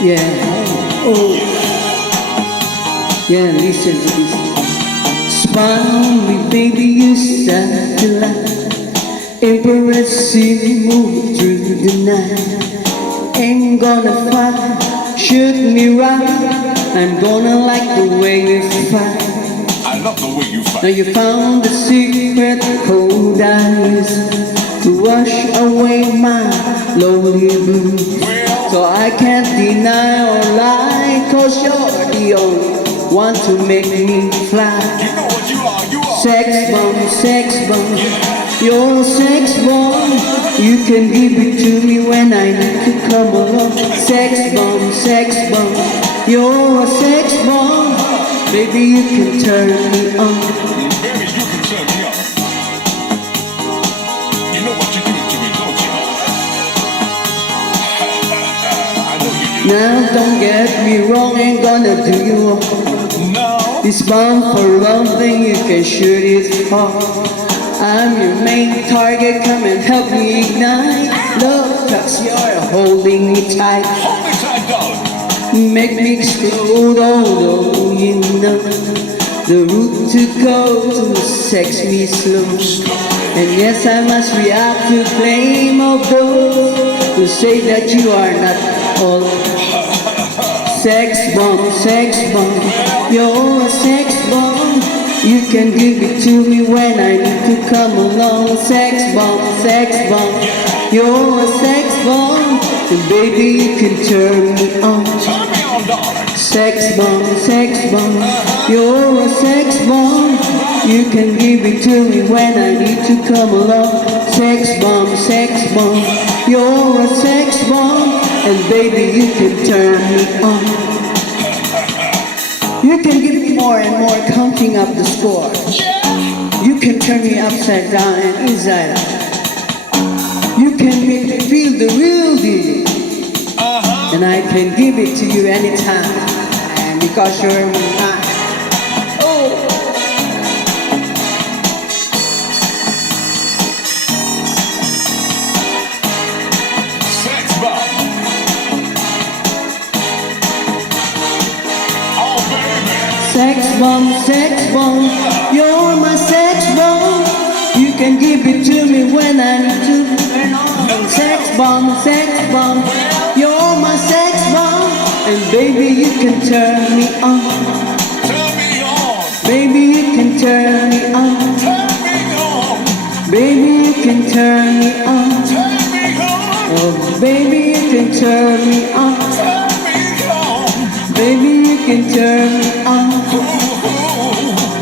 Yeah. Oh. Yeah, listen to this. Smile me, baby, you start to laugh. Impressive move through the night. Ain't gonna fight, shoot me right. I'm gonna like the way you fight. I love the way you fight. Now you found the secret code I use to wash away my lonely blues. So I can't deny or lie, 'cause you're the only one to make me fly. You know what you are, you are. Sex bomb, you're a sex bomb. You can give it to me when I need to come along. Sex bomb, you're a sex bomb. Baby, you can turn me on. Baby, you can turn me on. You know what you do to me, don't you? I know you do. Now don't get me wrong, ain't gonna do you wrong. No. It's bound for one thing, you can shoot it hard. I'm your main target, come and help me ignite. Love, 'cause you're holding me tight. Hold me tight, darling. Make me explode, although you know the route to go to sex me slow. And yes, I must react to claim of those who say that you are not all. Sex bomb, you're a sex bomb. You can give it to me when I need to come along. Sex bomb, you're a sex bomb. And baby, you can turn me on. Turn me on, darling. Sex bomb, you're a sex bomb. You can give it to me when I need to come along. Sex bomb, you're a sex bomb. And baby, you can turn me on. You can give me more and more, counting up the score. You can turn me upside down and inside out. You can make me feel the real deal. And I can give it to you anytime. And because you're mine. Oh. Sex bomb. Oh, baby. Sex bomb, you're my sex bomb. You can give it to me when I need to turn on. Sex bomb, you're my sex bomb. And baby, you can turn me on. Turn me on. Baby, you can turn me on. Turn me on. Baby, you can turn me on. Turn me on. Oh, baby, you can turn me on. Turn me on. Baby, you can turn me on.